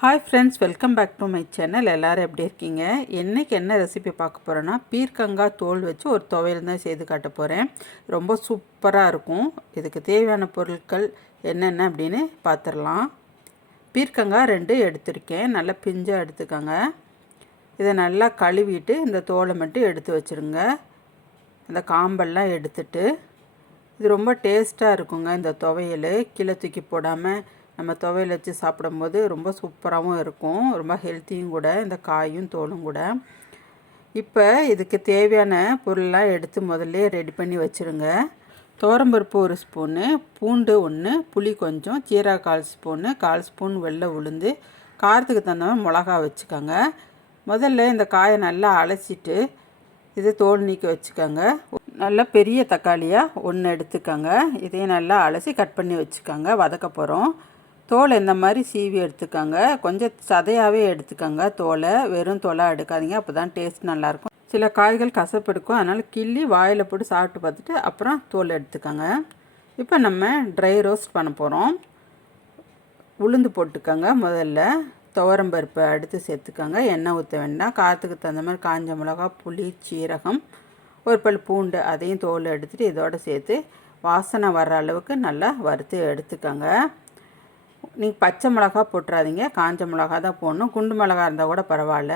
Hi friends, welcome back to my channel. எல்லோரும் எப்படி இருக்கீங்க? இன்றைக்கி என்ன ரெசிபி பார்க்க போகிறேன்னா, பீர்க்கங்காய் தோல் வச்சு ஒரு துவையல் தான் செய்து காட்ட போகிறேன். ரொம்ப சூப்பராக இருக்கும். இதுக்கு தேவையான பொருட்கள் என்னென்ன அப்படின்னு பார்த்துடலாம். பீர்க்கங்காய் 2 எடுத்திருக்கேன். நல்லா பிஞ்சாக எடுத்துக்கோங்க. இதை நல்லா கழுவிட்டு இந்த தோலை மட்டும் எடுத்து வச்சுருங்க. இந்த காம்பெல்லாம் எடுத்துட்டு, இது ரொம்ப டேஸ்ட்டாக இருக்குங்க. இந்த துவையல் கீழே தூக்கி போடாமல் நம்ம துவையல் வச்சு சாப்பிடும்போது ரொம்ப சூப்பராகவும் இருக்கும். ரொம்ப ஹெல்த்தியும் கூட, இந்த காயும் தோலும் கூட. இப்போ இதுக்கு தேவையான பொருள்லாம் எடுத்து முதல்ல ரெடி பண்ணி வச்சுருங்க. துவரம்பருப்பு 1 ஸ்பூனு, பூண்டு 1, புளி கொஞ்சம், ஜீரகம் 1/4 ஸ்பூனு, 1/4 ஸ்பூன் வெள்ளை உளுந்து, காரத்துக்கு தகுந்த மிளகா வச்சுக்கோங்க. முதல்ல இந்த காயை நல்லா அலசிட்டு இது தோல் நீக்கி வச்சுக்கோங்க. நல்லா பெரிய தக்காளியாக 1 எடுத்துக்கோங்க. இதையும் நல்லா அலசி கட் பண்ணி வச்சுக்கோங்க. வதக்க போகிறோம். தோலை இந்த மாதிரி சீவி எடுத்துக்கோங்க. கொஞ்சம் சதையாகவே எடுத்துக்கோங்க. தோலை வெறும் தோலாக எடுக்காதீங்க, அப்போ தான் டேஸ்ட் நல்லாயிருக்கும். சில காய்கள் கசப்பு எடுக்கும், அதனால் கிள்ளி வாயில் போட்டு சாப்பிட்டு பார்த்துட்டு அப்புறம் தோல் எடுத்துக்கோங்க. இப்போ நம்ம ட்ரை ரோஸ்ட் பண்ண போகிறோம். உளுந்து போட்டுக்கோங்க. முதல்ல துவரம்பருப்பை அடுத்து சேர்த்துக்கோங்க. எண்ணெய் ஊற்ற வேண்டாம். காரத்துக்கு தகுந்த மாதிரி காஞ்ச மிளகா, புளி, சீரகம், ஒரு பல் பூண்டு, அதையும் தோல் எடுத்துகிட்டு இதோடு சேர்த்து வாசனை வர்ற அளவுக்கு நல்லா வறுத்து எடுத்துக்கோங்க. நீங்கள் பச்சை மிளகா போட்டுறாதீங்க, காஞ்ச மிளகா தான் போடணும். குண்டு மிளகா இருந்தால் கூட பரவாயில்ல.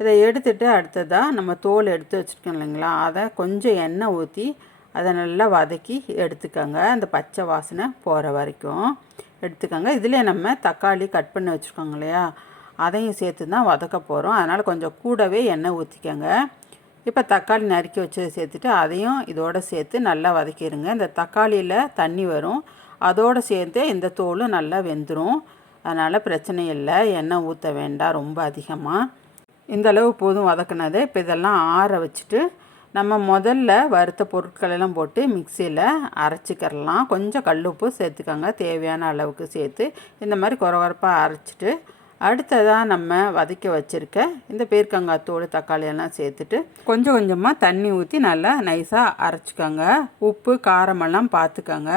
இதை எடுத்துகிட்டு அடுத்ததாக நம்ம தோல் எடுத்து வச்சுருக்கோம் இல்லைங்களா, அதை கொஞ்சம் எண்ணெய் ஊற்றி அதை நல்லா வதக்கி எடுத்துக்கோங்க. அந்த பச்சை வாசனை போகிற வரைக்கும் எடுத்துக்கோங்க. இதிலே நம்ம தக்காளி கட் பண்ணி வச்சுருக்கோங்க இல்லையா, அதையும் சேர்த்து தான் வதக்க போகிறோம். அதனால் கொஞ்சம் கூடவே எண்ணெய் ஊற்றிக்கோங்க. இப்போ தக்காளி நறுக்கி வச்சதை சேர்த்துட்டு அதையும் இதோடு சேர்த்து நல்லா வதக்கிடுங்க. இந்த தக்காளியில் தண்ணி வரும், அதோடு சேர்த்து இந்த தோலும் நல்லா வெந்துடும். அதனால் பிரச்சனை இல்லை, எண்ணெய் ஊற்ற வேண்டாம் ரொம்ப அதிகமாக. இந்தளவு போதும் வதக்குனது. இப்போ இதெல்லாம் ஆற வச்சுட்டு நம்ம முதல்ல வறுத்த பொருட்களெல்லாம் போட்டு மிக்சியில் அரைச்சிக்கிறலாம். கொஞ்சம் கல் உப்பு சேர்த்துக்கோங்க, தேவையான அளவுக்கு சேர்த்து இந்த மாதிரி கொரகொரப்பாக அரைச்சிட்டு அடுத்ததாக நம்ம வதக்கி வச்சுருக்க இந்த பீர்க்கங்காய் தோல் தக்காளியெல்லாம் சேர்த்துட்டு கொஞ்சம் கொஞ்சமாக தண்ணி ஊற்றி நல்லா நைஸாக அரைச்சிக்கோங்க. உப்பு காரமெல்லாம் பார்த்துக்கோங்க.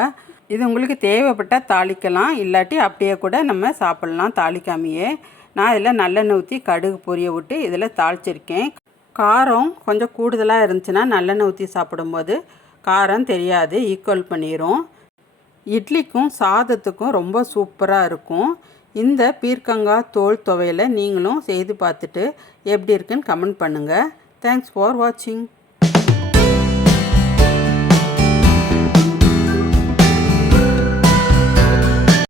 இது உங்களுக்கு தேவைப்பட்டால் தாளிக்கலாம், இல்லாட்டி அப்படியே கூட நம்ம சாப்பிட்லாம் தாளிக்காமையே. நான் இதில் நல்லெண்ணெய் ஊற்றி கடுகு பொரிய விட்டு இதில் தாளிச்சிருக்கேன். காரம் கொஞ்சம் கூடுதலாக இருந்துச்சுன்னா நல்லெண்ணெய் ஊற்றி சாப்பிடும்போது காரம் தெரியாது, ஈக்குவல் பண்ணிடும். இட்லிக்கும் சாதத்துக்கும் ரொம்ப சூப்பராக இருக்கும். இந்த பீர்க்கங்காய் தோல் துவையலை நீங்களும் செய்து பார்த்துட்டு எப்படி இருக்குன்னு கமெண்ட் பண்ணுங்கள். தேங்க்ஸ் ஃபார் வாட்சிங்.